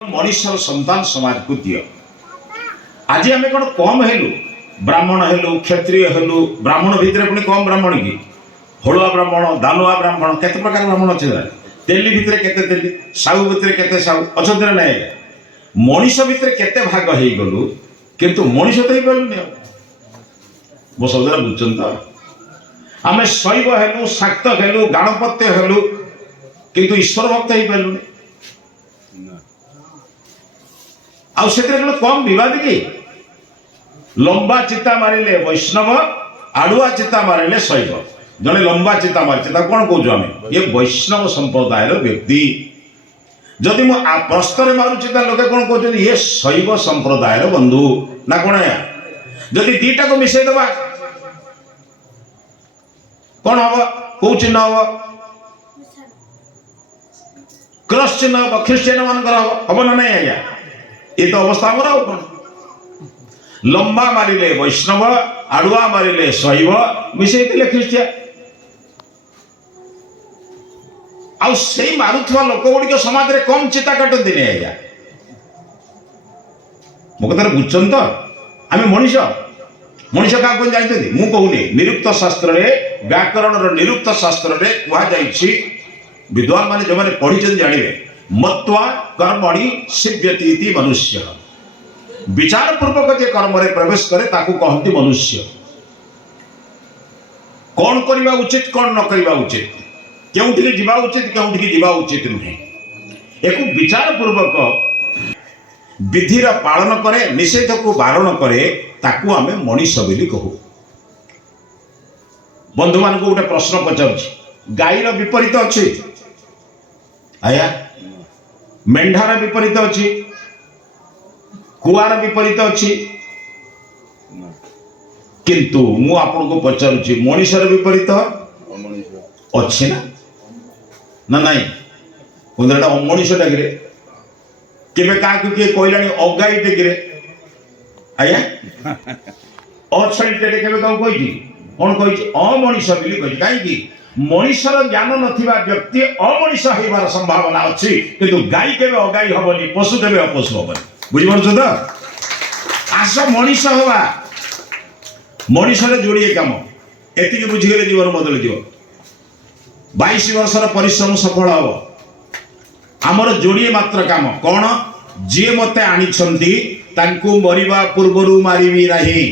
मनुष्यर संतान समाज को दियो। आज आम कौन कम हेलु ब्राह्मण हेलु क्षत्रिय हेलु ब्राह्मण भितर पुणी कम ब्राह्मण कि हलुआ ब्राह्मण दानुआ ब्राह्मण केते प्रकार ब्राह्मण अच्छे तेली भितर केते तेली साहू भितर केते साहू अच्छा ना मनीष भितर केते भाग हो गलु किंतु मनीष तो ही पारूनी मो शब्द बुझुन तो आम शैव हेलु शाक्त हेलु गाणपत्य हेलु किंतु ईश्वर भक्त ही पारूनी आउ से कम विवाद कि लंबा चिता मारे वैष्णव आड़ुआ चिता मारे शैव जड़े लंबा चिता मारी कौन कौन आम ये वैष्णव संप्रदायर व्यक्ति जदि मु प्रस्तर मारुची लोके कौन कहते ये शैव संप्रदायर बंधु ना कौन है जदि दीटा को मिसेदबा कौन हम कौ चिन्ह हम क्रॉस चिन्ह हम ख्रीस्टियन मानकर हम ना नहीं आज्ञा ये तो अवस्था मोर आउ कौन लंबा मारे वैष्णव आड़ुआ मारे शैव मिसे ख्रीस्टियन आउ से मारुवा लोक गुड़िक समाज में कम चिता काटती नहीं आज्ञा मो कथा बुझुन तो आम मनीष मनीष क्या कौन जानते मुझे कहूनी निरुक्त शास्त्र व्याकरण निरुक्त शास्त्र कहुई विद्वान मैंने जो मैंने पढ़ी जानवे मत्वा कर्मणि सिद्ध्यति मनुष्य विचार पूर्वक जे कर्म रे प्रवेश करे ताकू कहती मनुष्य कौन करवा उचित कौन न करवा उचित केउठी जीवा उचित केउठी जीवा उचित नुहे एक विचार पूर्वक विधिर पालन करे निषेध को बारण करे ताकू आमे मनीष बोली कहू बंधु मान को गोटे प्रश्न पचारुछि गाईर विपरीत अछि आया मेंढार विपरीत अच्छी कुआर विपरीत अच्छी किंतु मु आपन को पचारुछि मनीषर विपरीत अच्छी ना ना नहीं उधरटा अमनीष डाकिरे केबे काकु के कहलानी अगाई टेकिरे आया अछळीटे केबे काउ कहिछि कोन कहिछि अमनीष बिली कहिछि काई कि मनीषर ज्ञान नथिबा व्यक्ति अमनीष होइबार संभावना अछि किंतु गाई केबे अगाई हबनी पशु केबे अपशु हबनी बुझि परछो त आस मनीष हवा मनीषर जोड़िए काम एतिके बुझी गेले जीवन बदल दियो 22 वर्षर परिश्रम सफल हबो आमर जोड़िए मात्र काम कौन जी मते आनिछंती तांकू मरिबा पूर्वरु मारिबी नाही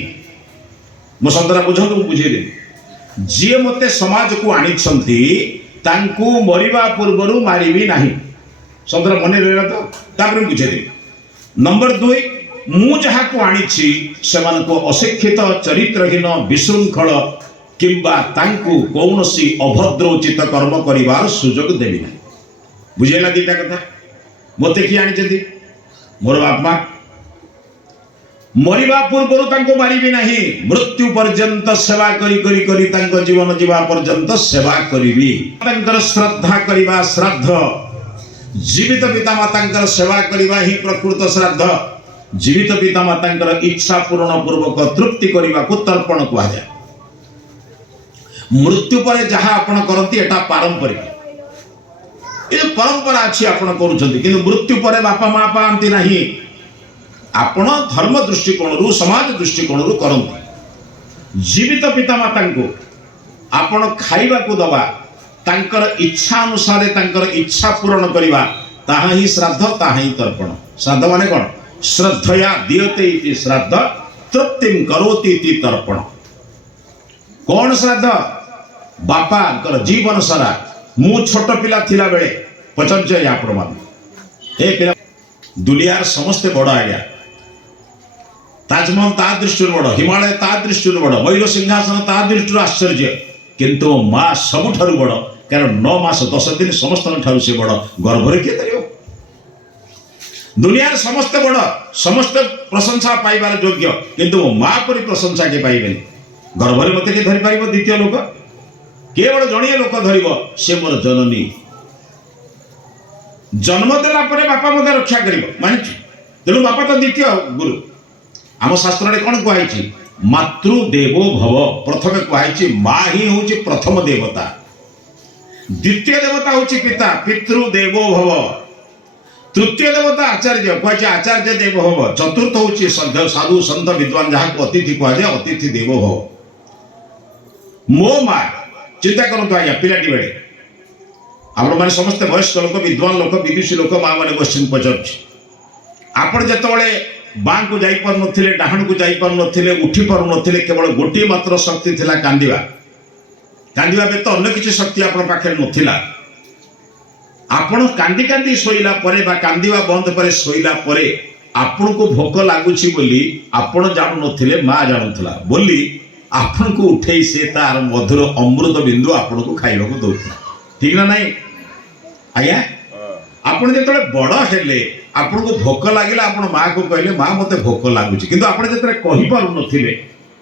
मो संतरा बुझंतु बुझेली जी मते समाज को आनिछंती तांकू मरिबा पूर्वरु मारिबी नाही संतरा मने रहला तो तापर बुझेली नंबर 2 मु जहा को आनिछि समान को अशिक्षित चरित्रहीन विशृंखल किंबा तांकू कौनसी अभद्रोचित कर्म करिवार सुजोग देबी नाही बुझेला दीटा कथा मते कि आनिछंती मोर बाप मां मरिबा पूर्व तांको मारिबी नाही मृत्यु पर्यंत सेवा करी करी करी तांको जीवन जीवा पर्यंत सेवा करिबी तांकर श्रद्धा करिबा श्राद्ध जीवित पिता मातांकर सेवा करिबा ही प्रकृत श्राद्ध जीवित पिता मातांकर इच्छा पूर्ण पूर्वक तृप्ति करिबा को तर्पण कुआ जाय मृत्यु पर जहा आपण करंती एटा पारंपरिक ये परंपरा अच्छी आपण करूछंती किंतु मृत्यु पर बापा मां पांती नाही आपण धर्म दृष्टिकोण समाज दृष्टिकोण करंती जीवित पिता माता को आपण खाइबा को दबा तांकर इच्छा अनुसार तांकर इच्छा पूर्ण करिबा ताहा ही श्राद्ध ताहा ही तर्पण श्राद्ध माने कोन श्रद्धया दीयते इति श्राद्ध तृप्तिम करोति इति तर्पण कोन श्राद्ध बापा कर जीवन सारा मु छोट पिला थिला बेले पचंचय आपण मान ए पिला दुनिया समस्त बड़ आज्ञा ताजमहल ता दृष्टि बड़ हिमालय ता दृष्टि बड़ मयूर सिंहासन ता दृष्टि आश्चर्य किंतु माँ सबुठारु बड़ कारण 9 मास 10 दिन समस्त ठारु से बड़ गर्भरे किए धरियो दुनिया समस्त बड़ समस्त प्रशंसा पाइबार योग्य किंतु माँ परि प्रशंसा के पाइबेनी गर्भरे मते के धरि पाइबो द्वितीय लोक केवल जणिए लोक धरिबो से मोर जननी जन्म देला परे बापा मते रक्षा करिबो मानिछु तेणु बापा तो द्वितीय गुरु आम शास्त्र रे कोन कहैछि मातृदेवो भव प्रथमे कहैछि मां ही होछि प्रथम देवता द्वितीय देवता होछि पिता पितृदेवो भव तृतीय देवता आचार्य कहे आचार्य देव भव चतुर्थ हूँ साधु सन्त विद्वान जहाँ को अतिथि कहुए अतिथि देव भव मो माँ चिंता करूँ आज्ञा पिलाटी बेले आपण मैंने समस्त वयस्क लोक विद्वान लोक विदुषी लोक माँ मैंने क्वेश्चन पचार आपण जिते बाँ को जापर नी डाहण को जापर नी उठी पार नी केवल गोटे मात्र शक्ति थिला कांदिबा कांदिबा व्यतीत अन्य किसी शक्ति आपण पाखे नथिला आपण कांदी कांदी शोइला परे बा कांदिबा बंद परे शोइला परे आपण को भोक लागुछि बोली आपण जानु नथिले माँ जानुथला बोली आपण को उठेई से तार मधुर अमृत बिंदु आपण को खाइबा को दउथला ठीक ना नहीं आज्ञा आपण जेतले बड़ हेले आपण को भोक लागिला आपण माँ को कहले माँ मते भोक लागुछि किंतु आपण जेतले कहि पारु नथिले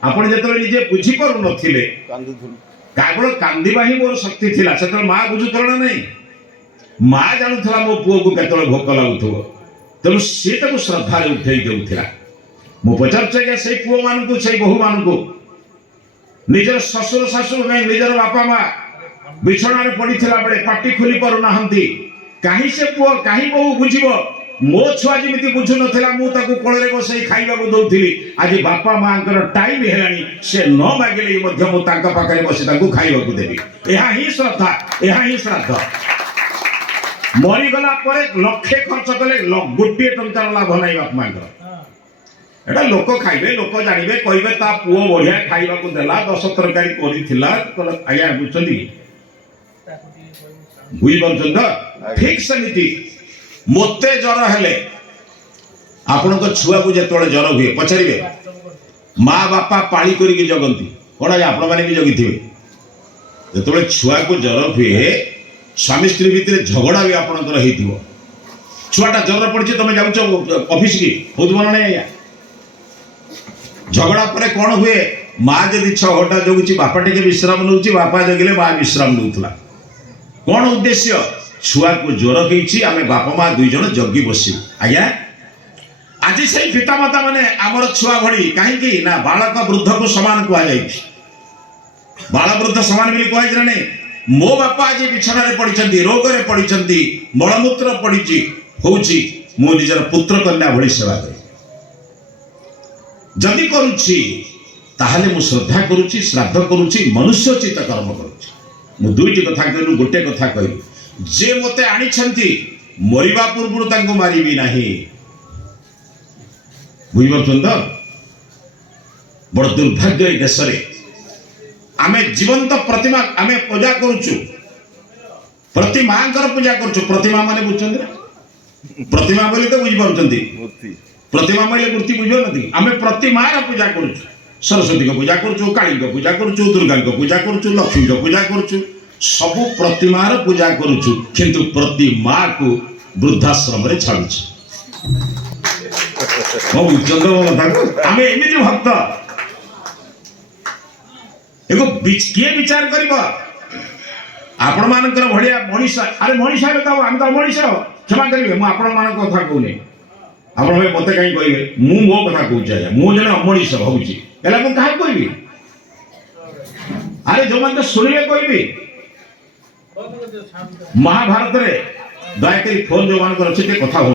आपण जेतले निजे बुझी पारु नथिले कागळ कांदिबा ही मोर शक्ति थिला सेतले माँ बुझुतला ना नहीं माँ जानुथला मो पुओ को केतले भोक लागुथबो तेणु सी ताको श्रद्धा उठेई देउथिला मो पचारछे से पुओ मान को से बहु मान को निजर ससुर शाशु नहीं निजर बापा माँ बिछणार पड़ी बेले पाटी खोली पार ना कहीं से पुओ कहीं बहु बुझब मो छुआ जमी बुझु नाला मुझे कोल बसई खाइबा दौली आज बापा माँ टाइम है से न मागिले पाखे बस खाइबा देवी यह ही श्रद्धा यह ही श्राद्ध मरीगला लक्षे खर्च कले गोटे टंकार लाभ नहीं बापा माँ एटा लोक खाइबे लोक जानबे कहबे ता पुओ बढ़िया खाइबा को देला 10 तरकारी करिथिला आज्ञा बुझछंदी बुझी पारछन ठीक समिति मोते जर हेले आपण को छुआ को जेतोळे जर हुए पचारिबे माँ बापा पाली करिके जगंती कोन आपण माने भी जगिथिबे जेतोळे छुआ को जर हुए स्वामी स्त्री भितर झगड़ा भी आपणकर हेतिबो छुआटा जर पड़छि तमे जाउछ ऑफिस की बहुत मन नहीं आया झगड़ा पर कौन हुए माँ जदि 6 घंटा जगुची बापा टे विश्राम नौ बापा जगिले माँ विश्राम नौला कौन उद्देश्य छुआ को ज्वर होती आम बापा माँ दुई जन जगी बसु आज्ञा आज से पितामाता माने आमर छुआ भड़ी कहीं ना बालक वृद्ध को सामान कहुई बाल वृद्ध सामान बोली कहुई ना नहीं मो बापा आज बिछाण पड़ी रोग में पड़ी मलमूत्र पड़ी हूँ मो निजर पुत्र कन्या भली सेवा करी जदि करुच्ची ताहले मु श्रद्धा करुच्ची श्राद्ध करुच्ची मनुष्योचित कर्म करुच्ची मु दुईटी कथा कहलु गोटे कथा कहलु जे मते आनिछंती मरिबा पूर्व तांको मारिबी नाही बुझिबछन त बड़ दुर्भाग्य ए देश रे आमे जीवंत प्रतिमा आमे पूजा करूछु प्रतिमांकर पूजा करूछु प्रतिमा माने बुझछन प्रतिमा बोली तो बुझि पारुछंती प्रतिमा माइले मूर्ति बुझो नथी आमे प्रतिमार पूजा करूछु सरस्वती को पूजा करूछु काली को पूजा करूछु दुर्गा को पूजा करूछु लक्ष्मी को पूजा करूछु सब प्रतिमार पूजा करूछु किंतु प्रतिमा को वृद्धाश्रम रे छाडुछु मो बुझंदो कथा को आमे एमिति भक्त एको किए विचार करिबो आपण मानकर भलिया मनीषा अरे मनीषा बताओ हम तो मनीषा क्षमा करिवे मु आपण मान कथा कहूनी आपण भाई मते कहीं कहबे मु मो कथा कहू चाहे मु जने अमनीष भाबुची एला मु काहे कहबी अरे जो मन सुनिए कहबी महाभारत रे दयाकरी फोन जो मान कर अछि ते कथा